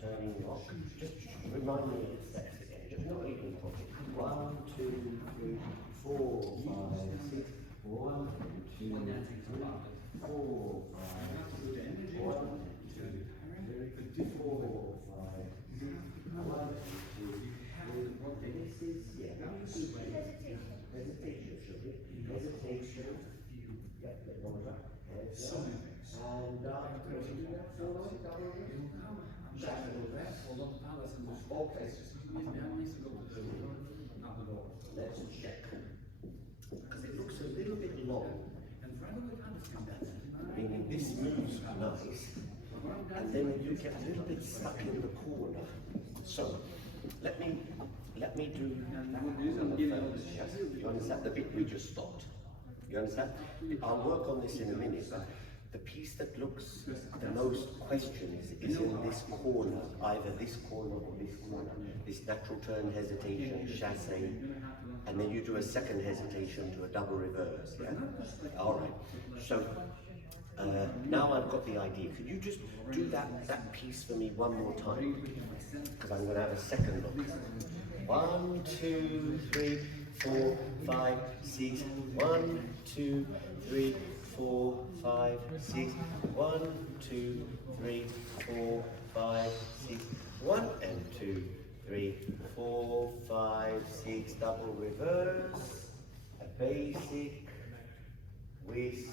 Turning rock. Just remind me of the steps again. Just not even talking. 1, 2, 3, 4, 5, 6. 1, 2, 3, 4, 5, 6. 1, 2, 3, 4, 5, 6. 1, 2, 3. This is hesitation, should it? Hesitation. Yeah, let go of that. And okay. Let's check. Because it looks a little bit long. Meaning this moves nice. And then you get a little bit stuck in the corner. So let me do you understand the bit we just stopped? You understand? I'll work on this in a minute, but the piece that looks the most question is in this corner, either this corner or this corner. This natural turn, hesitation, chasse, and then you do a second hesitation to a double reverse, yeah? All right, so now I've got the idea. Could you just do that piece for me one more time? Because I'm going to have a second look. 1, 2, 3, 4, 5, 6. 1, 2, 3, 4, 5, 6. 1, 2, 3, 4, 5, 6. 1 and 2, 3, 4, 5, 6. Double reverse. A basic with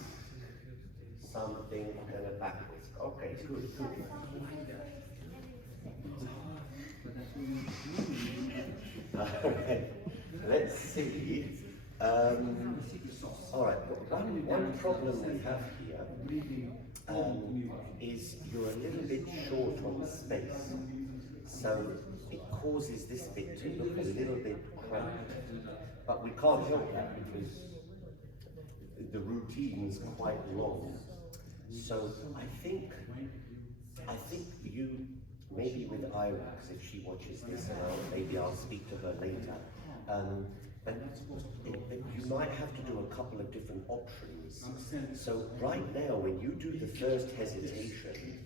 something and a backwards. Okay, good. Alright, let's see. Alright, one problem we have here is you're a little bit short on space. So it causes this bit to look a little bit cramped. But we can't help that because the routine is quite long. So I think you, maybe with Irax, if she watches this, and maybe I'll speak to her later, but you might have to do a couple of different options. So right now, when you do the first hesitation,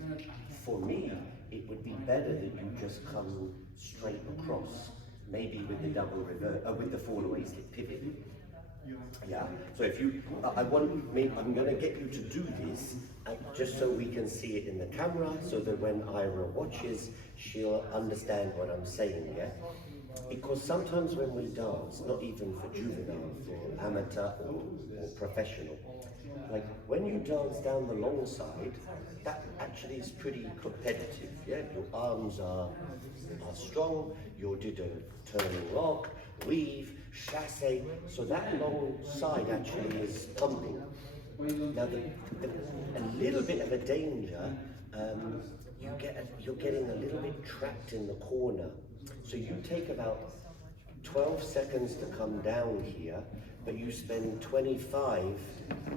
for me, it would be better that you just come straight across, maybe with the double reverse, with the fall away slip pivot. Yeah, so if you, I'm going to get you to do this just so we can see it in the camera, so that when Ira watches, she'll understand what I'm saying, yeah? Because sometimes when we dance, not even for juvenile, for amateur or professional, like when you dance down the long side, that actually is pretty competitive, yeah? Your arms are strong, you did a turning lock, weave, chasse, so that long side actually is pumping. Now a little bit of a danger, you're getting a little bit trapped in the corner. So you take about 12 seconds to come down here, but you spend 25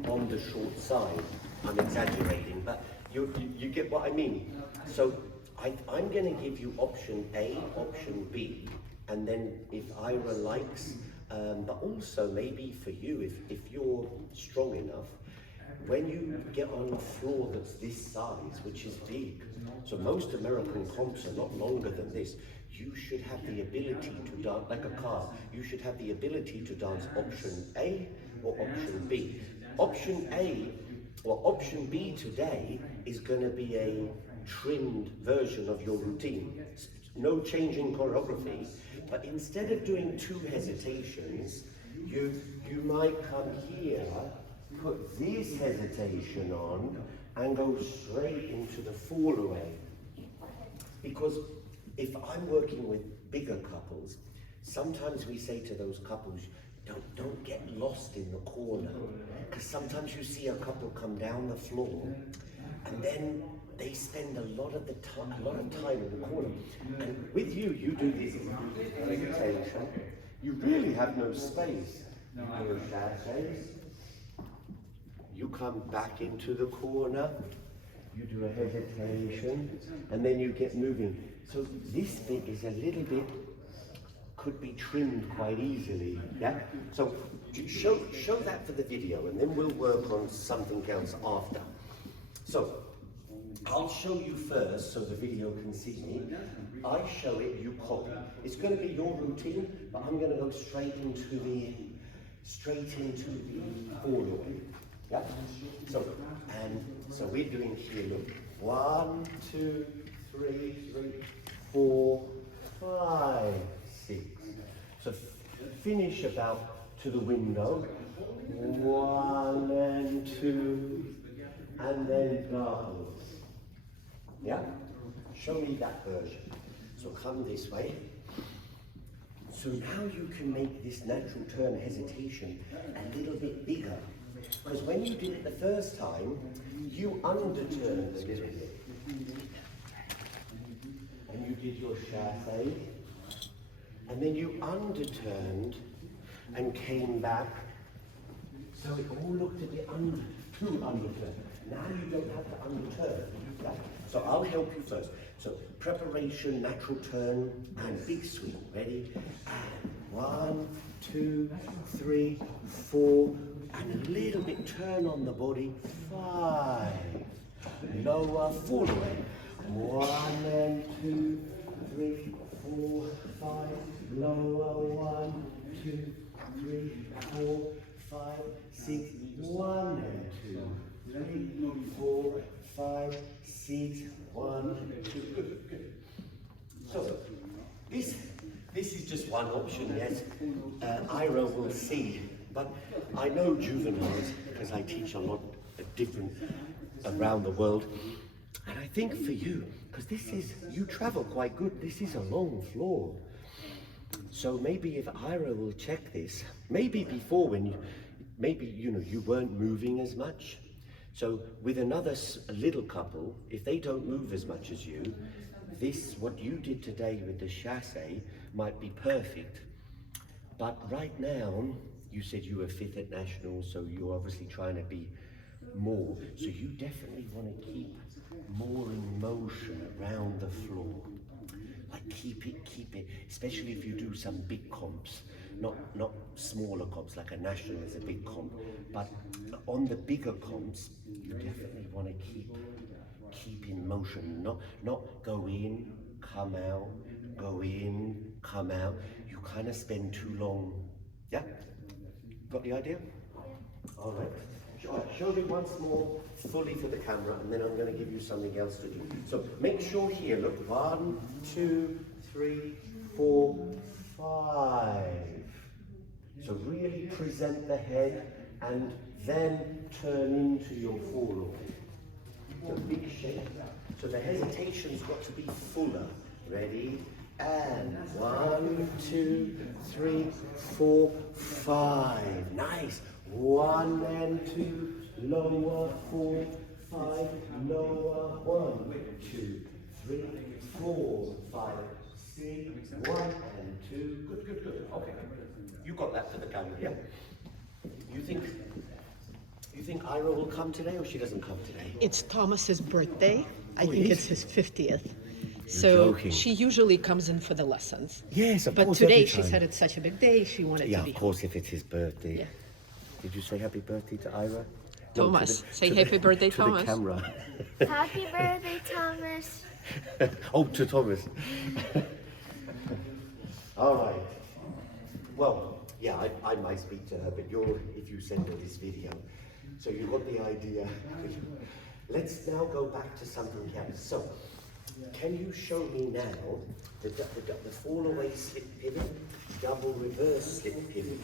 on the short side. I'm exaggerating, but you get what I mean. So I'm going to give you option A, option B, and then if Ira likes, but also maybe for you, if you're strong enough, when you get on a floor that's this size, which is big, so most American comps are not longer than this, you should have the ability to dance, like a car, you should have the ability to dance option A or option B. Option A or option B today is going to be a trimmed version of your routine. No change in choreography, but instead of doing 2 hesitations, you might come here, put this hesitation on, and go straight into the fall away. Because if I'm working with bigger couples, sometimes we say to those couples, don't get lost in the corner, because sometimes you see a couple come down the floor and then they spend a lot of time in the corner. And with you do this meditation. You really have no space. You do chassés. You come back into the corner. You do a hesitation, and then you get moving. So this bit is a little bit, could be trimmed quite easily, yeah? So show that for the video, and then we'll work on something else after. So I'll show you first so the video can see me. I show it, you copy. It's going to be your routine, but I'm going to go straight into the four-away. Yeah? So we're doing here, look. 1, 2, 3, 4, 5, 6. So finish about to the window. 1 and 2, and then go. Yeah? Show me that version. So come this way. So now you can make this natural turn hesitation a little bit bigger. Because when you did it the first time, you underturned a little bit. And you did your chassé. And then you underturned and came back. So it all looked a bit too underturned. Now you don't have to underturn. Yeah? So I'll help you first. So preparation, natural turn, and big sweep. Ready? And 1, 2, 3, 4, and a little bit turn on the body. 5. Lower, fall away. 1 and 2, 3, 4, 5. Lower, 1, 2, 3, 4, 5, 6. 1 and 2, 3, 4, 5, 6. 1, 2. Good. So this is just one option. Yes, Ira will see. But I know juveniles because I teach a lot of different around the world. And I think for you, because you travel quite good, this is a long floor. So maybe if Ira will check this, maybe before when you weren't moving as much. So with another little couple, if they don't move as much as you, what you did today with the chassé might be perfect. But right now, you said you were 5th at Nationals, so you're obviously trying to be more. So you definitely want to keep more in motion around the floor. Like keep it, especially if you do some big comps, not smaller comps, like a National is a big comp, but on the bigger comps, you definitely want to keep in motion, not go in, come out, go in, come out. You kind of spend too long. Yeah? Got the idea? Yeah. All right. Show me once more fully for the camera, and then I'm going to give you something else to do. So make sure here, look, 1, 2, 3, 4, 5. So really present the head and then turn into your forearm. It's a big shape. So the hesitation's got to be fuller. Ready? And 1, 2, 3, 4, 5. Nice. 1 and 2. Lower, 4, 5. Lower, 1, 2, 3, 4, 5, 6. 1 and 2. Good. Okay. You got that for the camera, yeah? You think Ira will come today, or she doesn't come today? It's Thomas's birthday. I think it's his 50th. So joking. She usually comes in for the lessons. Yes, of but course. But today she said it's such a big day, she wanted to be. Yeah, of course, if it's his birthday. Yeah. Did you say happy birthday to Ira? Thomas, say happy birthday, Thomas. To the camera. Happy birthday, Thomas. Oh, to Thomas. All right. Well, yeah, I might speak to her, but if you send her this video. So you got the idea. Let's now go back to something else. So, can you show me now the fall away slip pivot, double reverse slip pivot?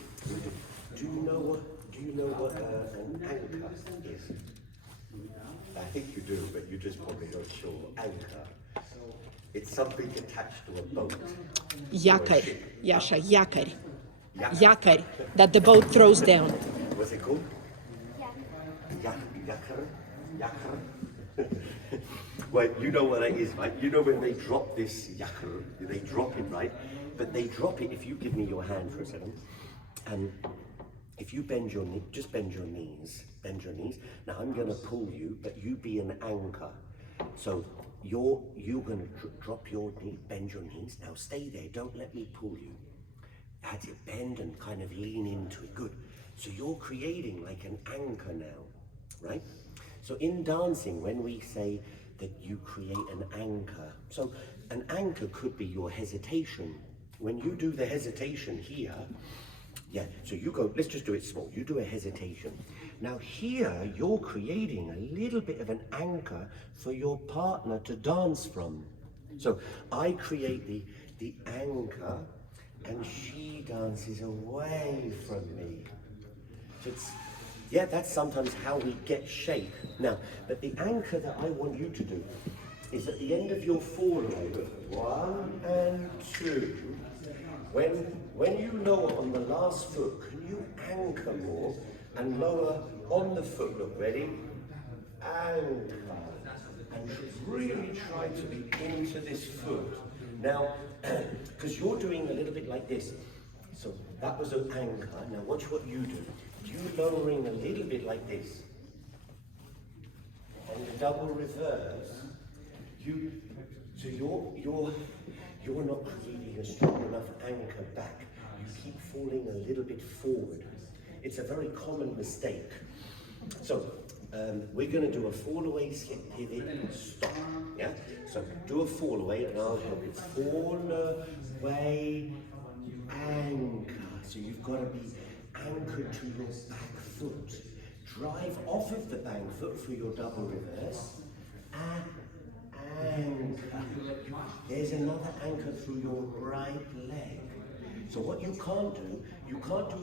Do you know what an anchor is? I think you do, but you just probably not sure. Anchor. It's something attached to a boat. Yakar, Yasha, yakar. Yak- Yakar, that the boat throws down. What's it called? Yeah. Yakar? Yakar? Well, you know what it is, right? You know when they drop this yakar, they drop it, right? But they drop it, if you give me your hand for a second, and if you bend your knee, just bend your knees. Now I'm going to pull you, but you be an anchor. So you're going to drop your knee, bend your knees. Now stay there, don't let me pull you. That's it, bend and kind of lean into it. Good. So you're creating like an anchor now, right? So in dancing, when we say that you create an anchor, so an anchor could be your hesitation. When you do the hesitation here, yeah, so you go, let's just do it small. You do a hesitation. Now here, you're creating a little bit of an anchor for your partner to dance from. So I create the anchor, and she dances away from me. So it's, yeah, that's sometimes how we get shape. Now, but the anchor that I want you to do is at the end of your fall away, 1 and 2. When you lower on the last foot, can you anchor more and lower on the foot? Look, ready? Anchor. And really try to be into this foot. Now, because you're doing a little bit like this. So that was an anchor. Now watch what you do. You lowering a little bit like this. And the double reverse. So you're not creating a strong enough anchor back. You keep falling a little bit forward. It's a very common mistake. So we're going to do a fall away, slip pivot, stop. Yeah. So do a fall away, and I'll help you. Fall away, anchor. So you've got to be anchored to your back foot. Drive off of the back foot for your double reverse. Anchor. There's another anchor through your right leg. So what you can't do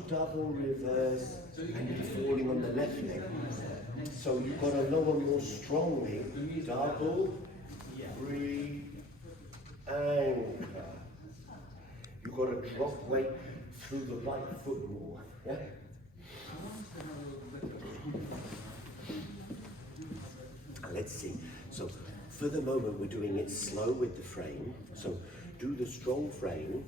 double reverse and be falling on the left leg. So you've got to lower more strongly. Double, anchor. You've got to drop weight through the right foot more. Yeah? Let's see. So for the moment we're doing it slow with the frame. So do the strong frame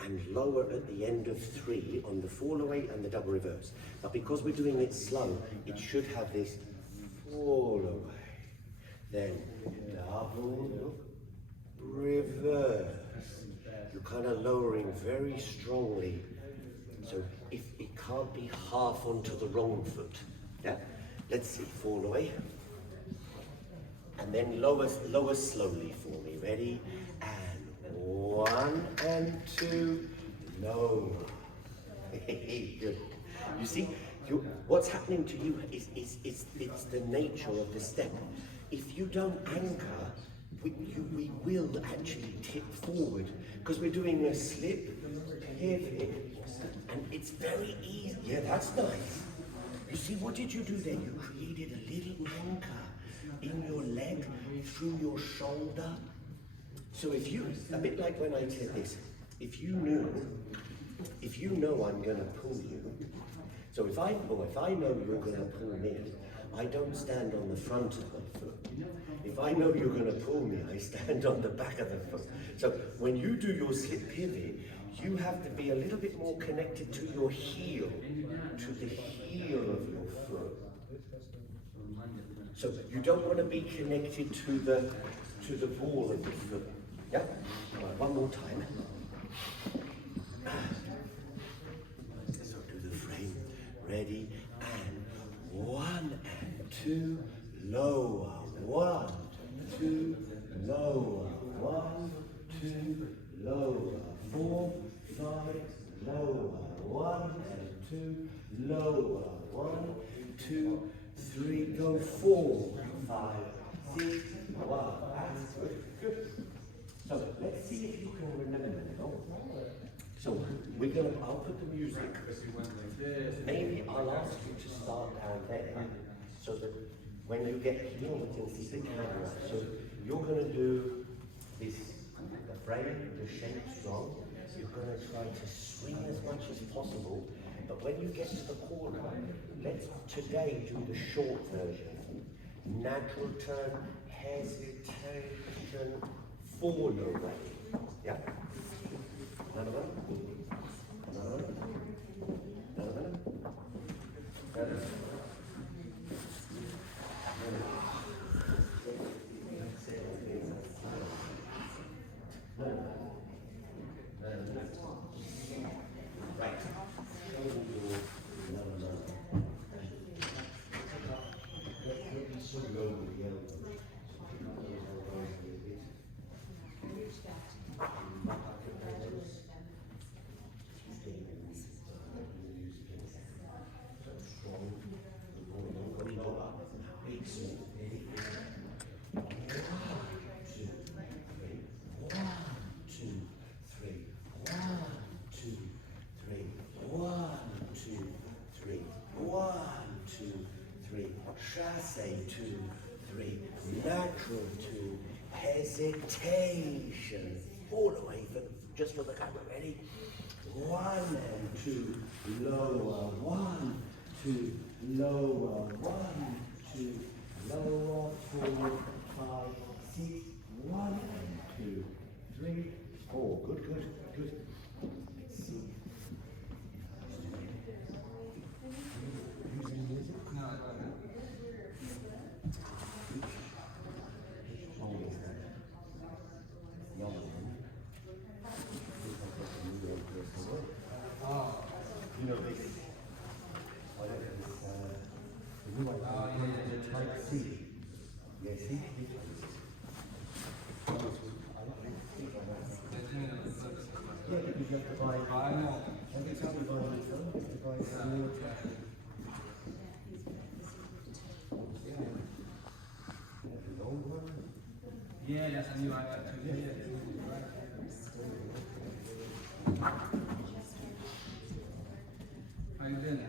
and lower at the end of 3 on the fall away and the double reverse. But because we're doing it slow, it should have this fall away. Then double reverse. You're kind of lowering very strongly. So if it can't be half onto the wrong foot. Yeah? Let's see, fall away. And then lower slowly for me. Ready? And 1 and 2, lower. Good. You see, what's happening to you is it's the nature of the step. If you don't anchor, we will actually tip forward because we're doing a slip, pivot, and it's very easy. Yeah, that's nice. You see, what did you do there? You created a little anchor in your leg, through your shoulder. So if you, a bit like when I said this, if you know I'm going to pull you, so if I know you're going to pull me, I don't stand on the front of the foot. If I know you're going to pull me, I stand on the back of the foot. So when you do your slip pivot, you have to be a little bit more connected to your heel, to the heel of your foot. So you don't want to be connected to the ball of the foot. Yeah? All right, one more time. So do the frame. Ready? And 1 and 2, lower. 1, 2, lower. 1, 2, lower. 4, 5, lower. 1 and 2, lower. 1, 2, 3, go 4, 5, 6, 1. That's good. Good. So let's see if you can remember now. So I'll put the music. Maybe I'll ask you to start down there so that when you get here we can see the camera. So you're going to do this, the frame, the shape's wrong. You're going to try to swing as much as possible, but when you get to the corner, let's today do the short version. Natural turn, hesitation, fall away. Yeah? Another one? Another one? Another one? Another one? Right. Chasse, 2, 3, natural 2, hesitation, all the way for, just for the camera, ready? 1 and 2, lower, 1, 2, lower, 1, 2, lower, 4, 5, 6, 1 and 2, 3, 4, good, good, good. See. Using music? No, I don't know. You know this, whatever this, the new one, the type C. Yeah, see? Yeah, because you have to buy, every time you buy a new phone, you have to buy a new attack. The old one? Yeah, that's a new iPad too. Yeah, yeah. How you doing?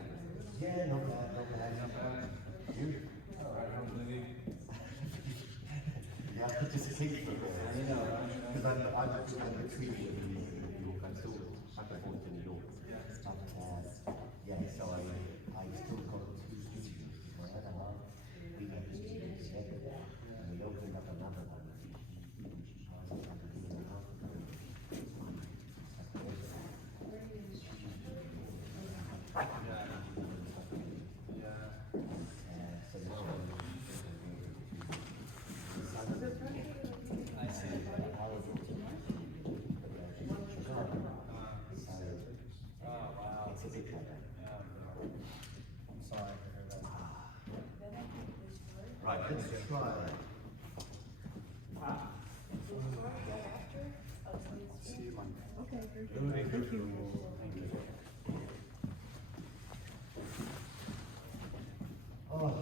Yeah, not bad, not bad. Not bad. You? Alright, I'm living. Yeah, just a taste of it. You know, right? Because I'm between you and New York. I'm still back and forth to New York. But yeah, so I still got 2 studios. My other half, we got the studio together, and we opened up another one. It's a big one. I'm sorry to hear that. Right, let's try. See you Monday. Okay, very good. Thank you. Thank you. Oh.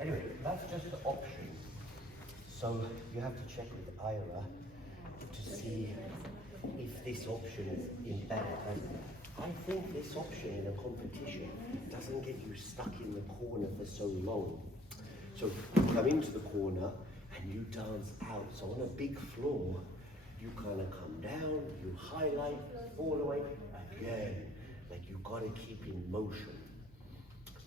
Anyway, that's just the option. So you have to check with Ira to see if this option is in better. I think this option in a competition doesn't get you stuck in the corner for so long. So you come into the corner and you dance out. So on a big floor, you kind of come down, you highlight all the way again. Like you got to keep in motion.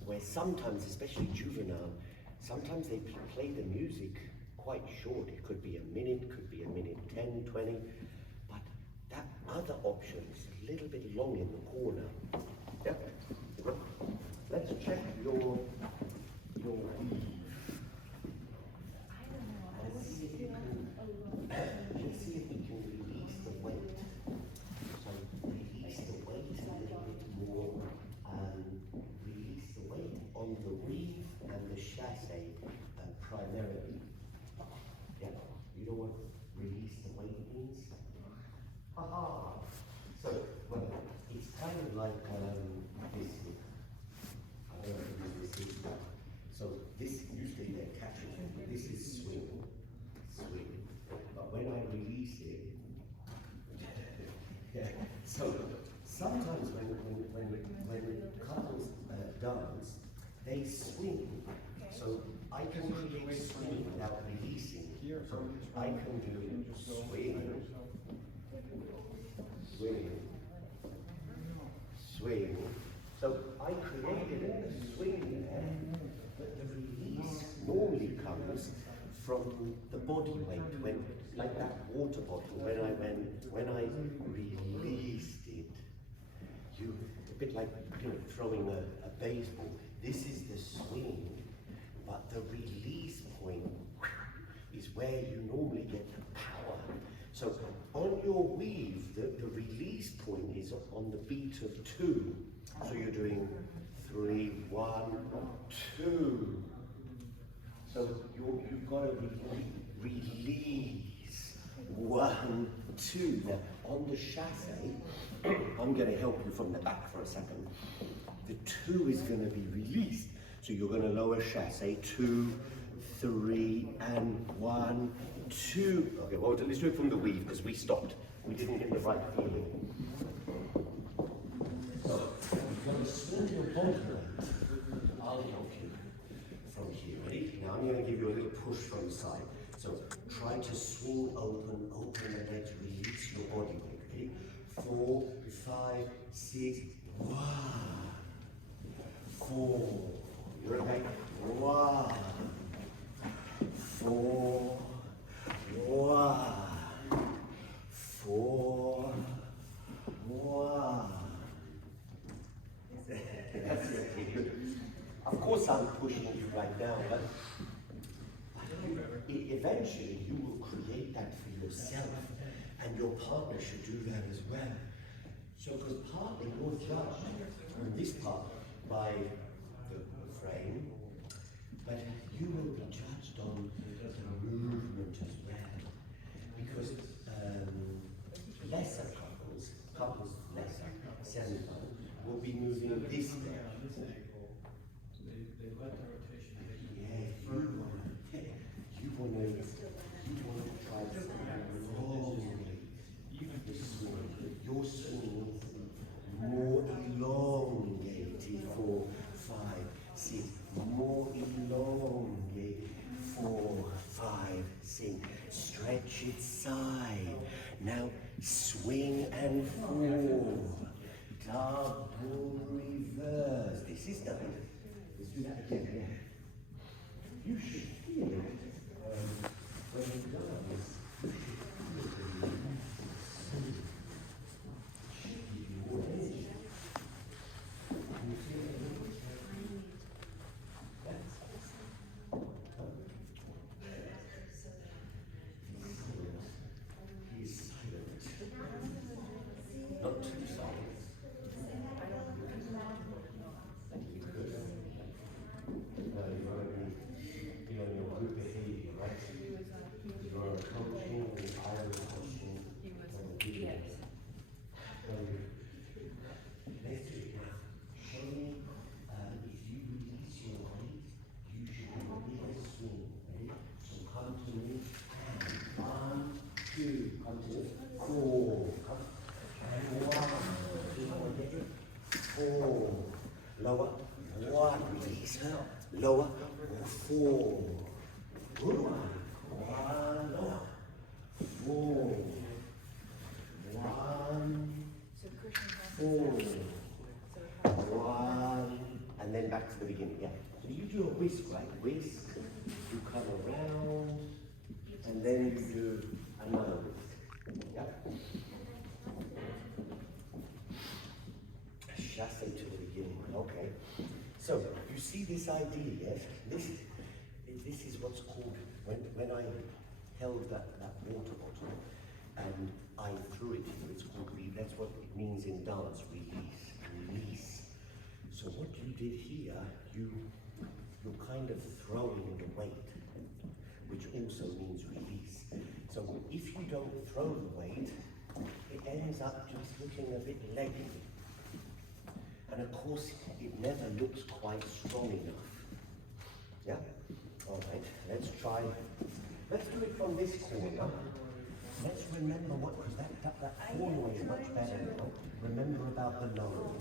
where sometimes, especially juvenile, sometimes they play the music quite short. It could be a minute, could be a minute 10, 20, but that other option is a little bit long in the corner. Yeah. Let's check your weave. Let's see if we can release the weight. So release the weight a little bit more. Release the weight on the weave and the chasse primarily. Yeah, you know what release the weight means? Aha! So, well, it's kind of like this. I don't know if this is that. So this usually they're catching, but this is swing. But when I release it, yeah. So sometimes when couples dance, they swing. So I can create swing without releasing. So I can do swing, swing. So I created a swing there, but the release normally comes from the body weight, when, like that water bottle, when I released it. A bit like throwing a baseball. This is the swing, but the release point is where you normally get the power. So on your weave, the release point is on the beat of 2. So you're doing 3, 1, 2. So you've got to release 1, 2. Now on the chasse, I'm going to help you from the back for a second. The 2 is going to be released. So you're going to lower chasse, 2, 3, and 1, 2. Okay, well, let's do it from the weave because we stopped. We didn't get the right feeling. So you're going to swing your body weight. I'll help you from here. Ready? Now I'm going to give you a little push from the side. So try to swing open the legs, release your body weight. Ready? 4, 5, 6, 1, 4. You're okay? 1, 4, 1, 4, 1. That's it. Good. Of course, I'm pushing you right now, but eventually you will create that for yourself, and your partner should do that as well. So, because partly you're judged on this part by the frame, but you will be judged on the movement as well. Because lesser couples lesser, semi-final, will be moving this way. You want to try to elongate the swing. Your swing more elongated, 4, 5, 6, more elongated, 4, 5, 6. Stretch its side. Now swing and fall. Double reverse. This is nice. Let's do that again. You should feel it when it does. Not too silent. You want to be whisk, right? Whisk, you come around, and then you do another whisk. Yep. Chasse to the beginning, okay. So, you see this idea, yes? This is what's called, when I held that water bottle and I threw it here, it's called, that's what it means in dance, release. So what you did here, you're kind of throwing the weight, which also means release. So if you don't throw the weight, it ends up just looking a bit leggy. And of course, it never looks quite strong enough. Yeah? All right, let's try. Let's do it from this corner. Let's remember what, because that corner is much better now. Remember about the lower.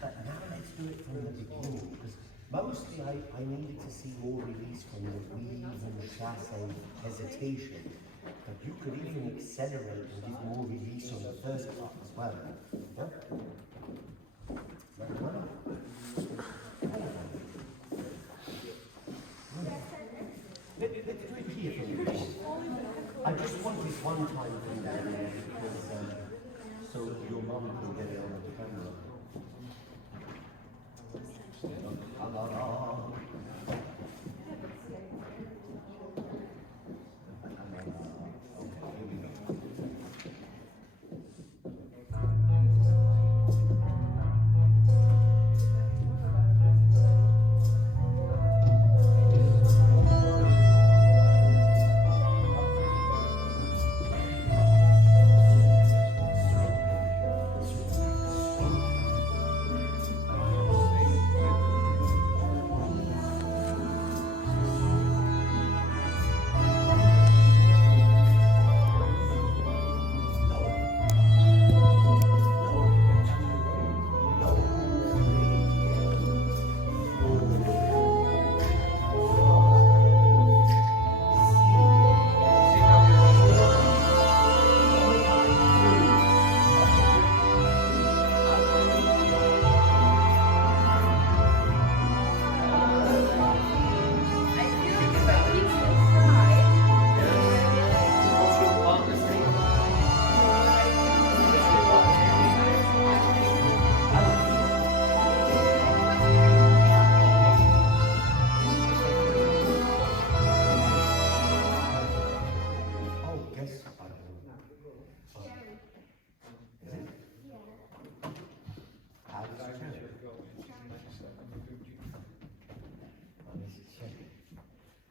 But now let's do it from the beginning, because mostly I needed to see more release from the weave and chasse hesitation. But you could even accelerate and give more release on the first part as well. Yeah? Let's do it here from the beginning. I just want this one time from down there because so your mum can get it on the camera. La, la, la.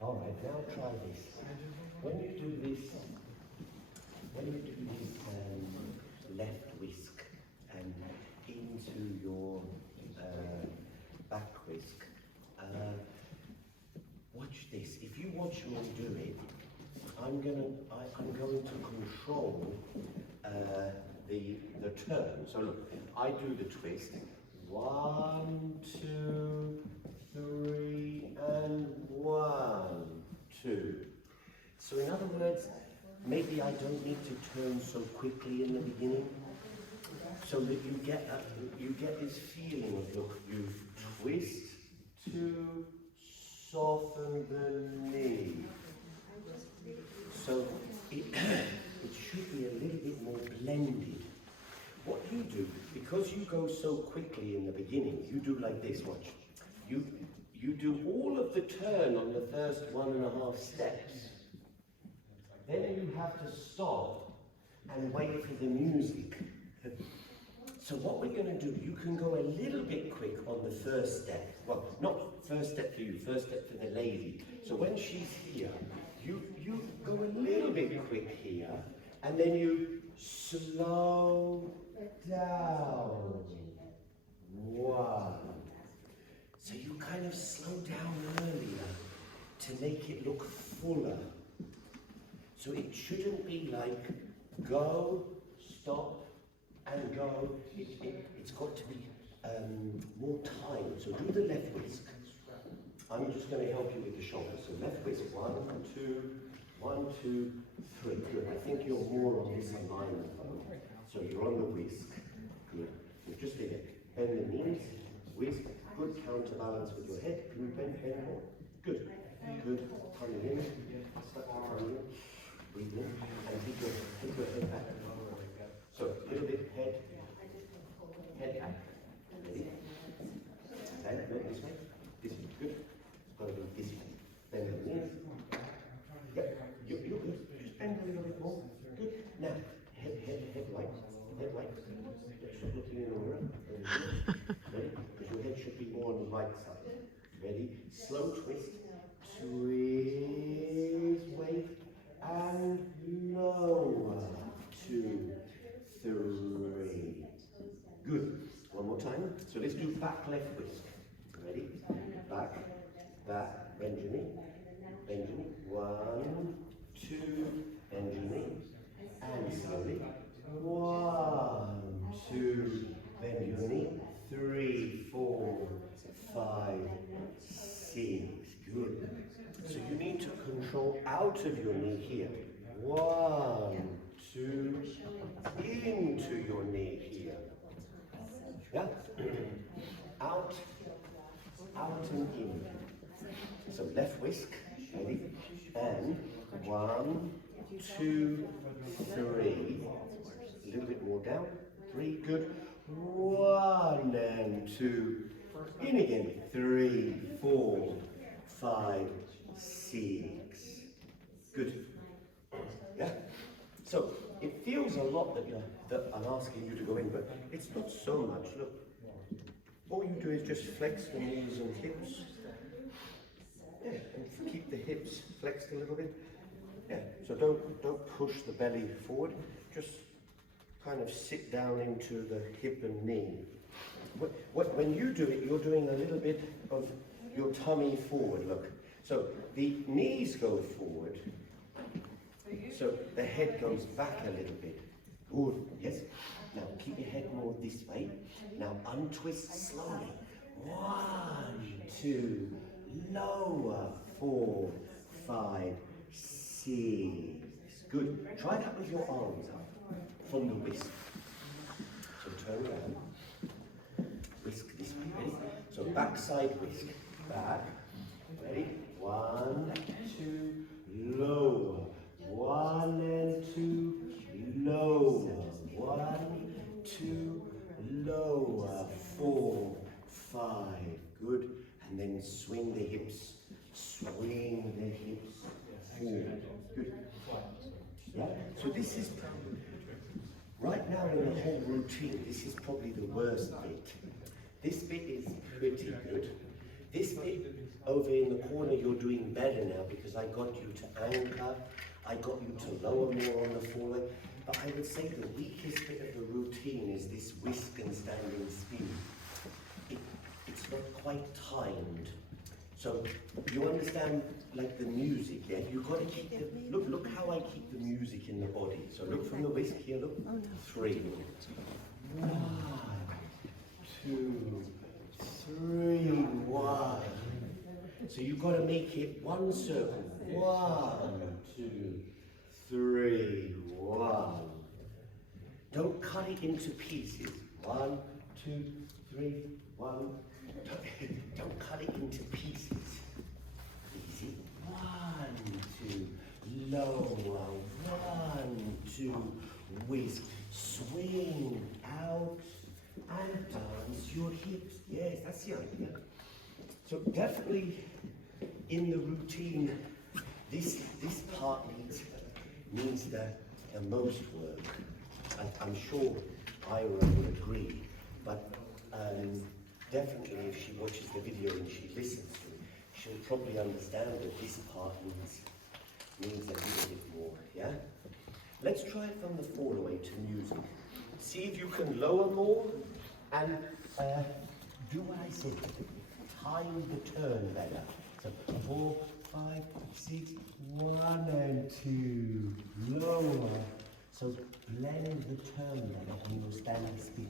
All right, now try this. When you do this left whisk and into your back whisk, watch this. If you watch me do it, I'm going to control the turn. So look, I do the twist. 1, 2, 3, and 1, 2. So in other words, maybe I don't need to turn so quickly in the beginning, so that you get this feeling of, look, you twist to soften the knee. So it should be a little bit more blended. What you do, because you go so quickly in the beginning, you do like this, watch. You do all of the turn on the first 1.5 steps. Then you have to stop and wait for the music. So what we're going to do, you can go a little bit quick on the first step. Well, not first step for you, first step for the lady. So when she's here, you go a little bit quick here, and then you slow down. 1. So you kind of slow down earlier to make it look fuller. So it shouldn't be like go, stop, and go. It's got to be more time. So do the left whisk. I'm just going to help you with the shoulder. So left whisk, 1, 2, 1, 2, 3. Good. I think you're more on this alignment. So you're on the whisk. Good. You just did it. Bend the knees, whisk. Good counterbalance with your head. Can you bend more? Good. Good. Coming in. Step coming in. Breathe in. And take your head back. So, a little bit head. Head back. Ready? And no, this way. This way. Good. It's got to be this way. Bend the knees. Yep. You're good. Just bend a little bit more. Good. Now, head right. Head right. Just looking in the mirror. Ready? Because your head should be more on the right side. Ready? Slow twist. Twist. Wait. And lower. 2, 3. Good. One more time. So let's do back left whisk. Ready? Back. Back. Bend your knee. Bend your knee. 1, 2. Bend your knee. And slowly. 1, 2. Bend your knee. 3, 4, 5, 6. Good. So you need to control out of your knee here. 1, 2. Into your knee here. Yeah? Out, out and in. So left whisk. Ready? And 1, 2, 3. A little bit more down. 3, good. 1 and 2. In again. 3, 4, 5, 6. Good. Yeah? So it feels a lot that I'm asking you to go in, but it's not so much. Look. All you do is just flex the knees and hips. Yeah, and keep the hips flexed a little bit. Yeah, so don't push the belly forward. Just kind of sit down into the hip and knee. When you do it, you're doing a little bit of your tummy forward, look. So the knees go forward, so the head goes back a little bit. Good, yes. Now keep your head more this way. Now untwist slowly. 1, 2, lower. 4, 5, 6. Good. Try that with your arms up from the whisk. So turn around. Whisk this way. Ready? So backside whisk. Back. Ready? 1, 2, lower. 1 and 2, lower. 1, 2, lower. 4, 5. Good. And then swing the hips. Swing the hips forward. Good. Yeah. So this is right now in the whole routine. This is probably the worst bit. This bit is pretty good. This bit over in the corner, you're doing better now because I got you to anchor. I got you to lower more on the forward. But I would say the weakest bit of the routine is this whisk and standing spin. It's not quite timed. So you understand, like the music, yeah? You've got to keep the, look how I keep the music in the body. So look from the whisk here, look. 3. 1, 2, 3, 1. So you've got to make it one circle. 1, 2, 3, 1. Don't cut it into pieces. 1, 2, 3, 1. Don't cut it into pieces. Easy. 1, 2, lower. 1, 2, whisk. Swing out and dance your hips. Yes, that's the idea. So definitely in the routine, this part needs the most work. I'm sure Ira will agree, but definitely if she watches the video and she listens to it, she'll probably understand that this part needs a little bit more, yeah? Let's try it from the fall away to music. See if you can lower more and do what I said. Time the turn better. So 4, 5, 6, 1 and 2, lower. So blend the turn better on your standing speed.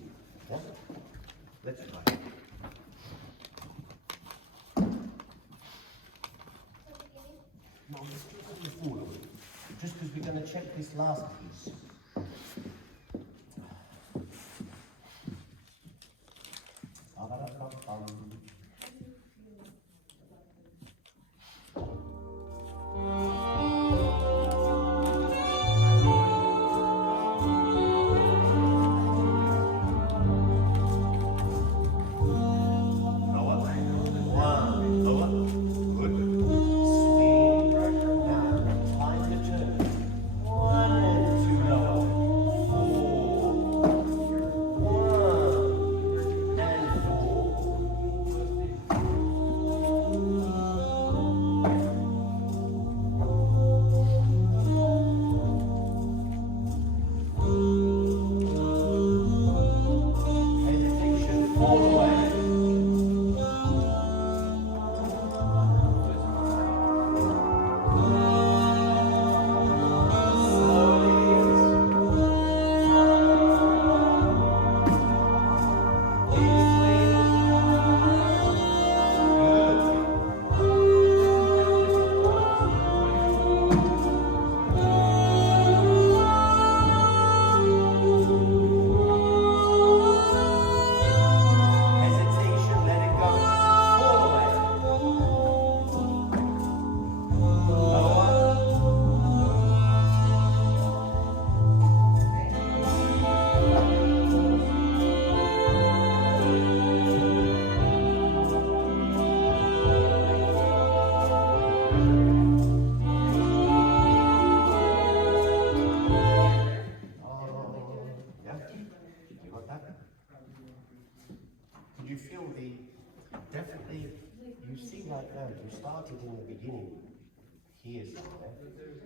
Yeah? Let's try. No, let's do it from the fall away. Just because we're going to check this last piece.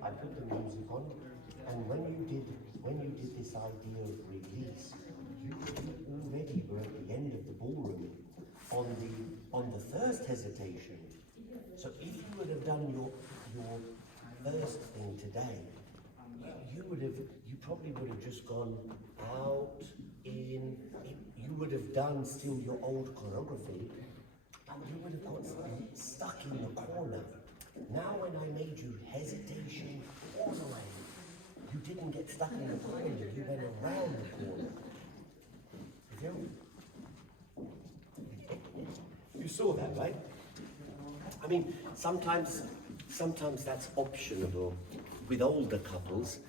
I put the music on, and when you did this idea of release, you already were at the end of the ballroom on the first hesitation. So if you would have done your first thing today, you probably would have just gone out, in, you would have done still your old choreography, but you would have got stuck in the corner. Now when I made you hesitation all the way, you didn't get stuck in the corner, you went around the corner. You saw that, right? I mean, sometimes that's optional with older couples.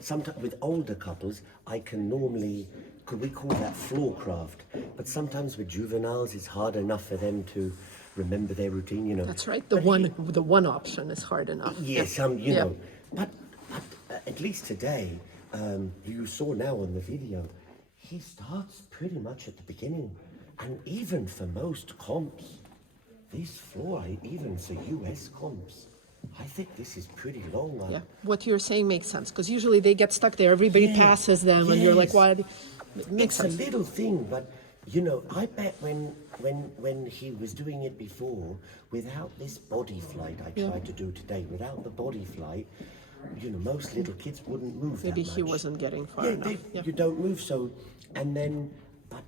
Sometimes with older couples, I can normally, could we call that floor craft? But sometimes with juveniles, it's hard enough for them to remember their routine, you know. That's right. The one option is hard enough. Yes, you know. But at least today, you saw now on the video, he starts pretty much at the beginning. And even for most comps, this floor, even for US comps, I think this is pretty long. Yeah, what you're saying makes sense, because usually they get stuck there, everybody passes them, and you're like, Yes. why? It makes It's sense. a little thing, but you know, I bet when he was doing it before, without this body flight I tried to do today, without the body flight, you know, most little kids wouldn't move Maybe that much. he wasn't getting far Yeah, enough. you don't move so, and then, but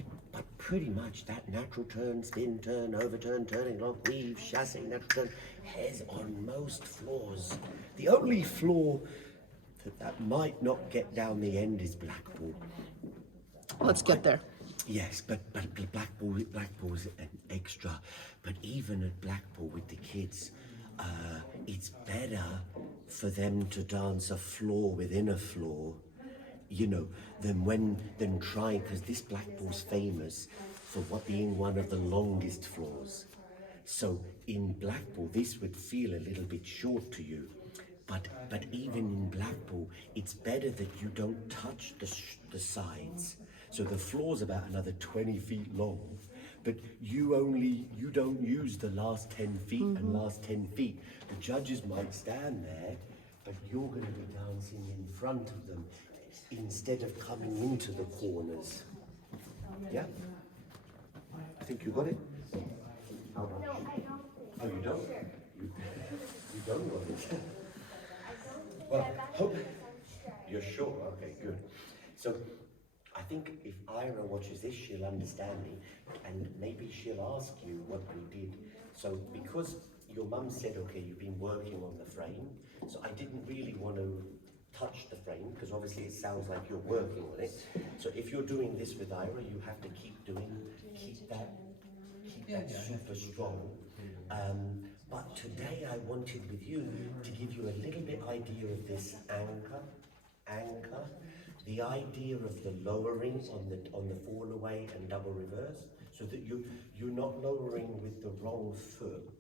pretty much that natural turn, spin, turn, overturn, turning lock, weave, chasse, natural turn, has on most floors. The only floor that might not get down the end is blackball. Let's get there. Yes, but Blackpool's an extra. But even at Blackpool with the kids, it's better for them to dance a floor within a floor, you know, than trying, because this Blackpool's famous for being one of the longest floors. So in Blackpool, this would feel a little bit short to you. But even in Blackpool, it's better that you don't touch the sides. So the floor's about another 20 feet long, but you don't use the last 10 feet and last 10 feet. The judges might stand there, but you're going to be dancing in front of them instead of coming into the corners. Yeah? I think you got it? How much? No, I don't. Oh, you don't? Sure. You don't got it? I don't. Well, Yeah, but hope I'm you're sure. Okay, good. So, I think if Ira watches this, she'll understand me, and maybe she'll ask you what we did. So, because your mum said, okay, you've been working on the frame, so I didn't really want to touch the frame, because obviously it sounds like you're working on it. So, if you're doing this with Ira, you have to keep that super strong. But today I wanted with you to give you a little bit idea of this anchor, the idea of the lowering on the fall away and double reverse, so that you're not lowering with the wrong foot.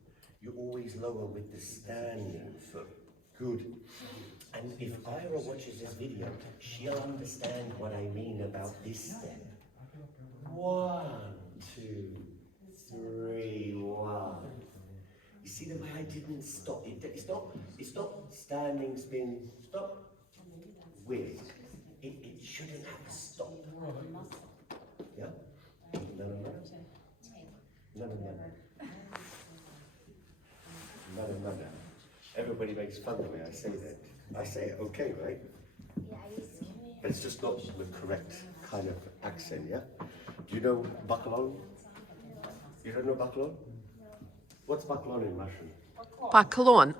You always lower with the standing foot. Good. And if Ira watches this video, she'll understand what I mean about this step. 1, 2, 3, 1. You see the way I didn't stop? It's not standing, spin, stop, wig. It shouldn't have a stop. Yeah? No. Everybody makes fun of me, I say that. I say it okay, right? Yeah, I used to. But it's just not the correct kind of accent, yeah? Do you know Bakalon? You don't know Bakalon? What's Bakalon in Russian? Поклон.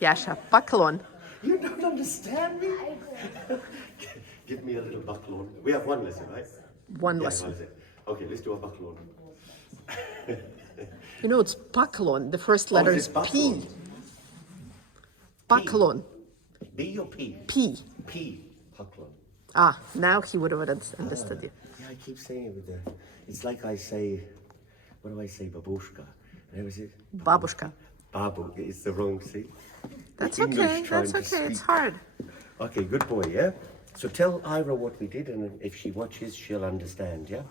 Yasha, поклон. You don't understand me? Give me a little Bakalon. We have one lesson, right? One Yeah, lesson. one lesson. Okay, let's do a Bakalon. You know, it's поклон. The first letter is is it P. Baklon? Поклон. B or P? P. P. Bakalon. Ah, now he would have understood you. Yeah, I keep saying it with the. It's like I say, what do I say, babushka? And I say, Babushka. babu. It's the wrong C. That's English okay. trying That's to okay. It's speak. hard. Okay, good boy, yeah? So tell Ira what we did, and if she watches, she'll understand, yeah?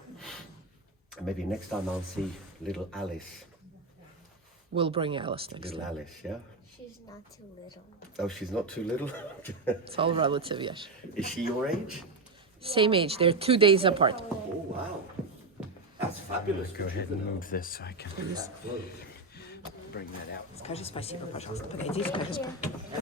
And maybe next time I'll see little Alice. We'll bring Alice next Little time. Alice, yeah? She's not too little. Oh, she's not too little? It's all relative, yes. Is she your age? Same age. They're 2 days apart. Oh, wow. That's fabulous. Go ahead and move this so I can bring that out. Скажи спасибо, пожалуйста. Подойди и скажи спасибо.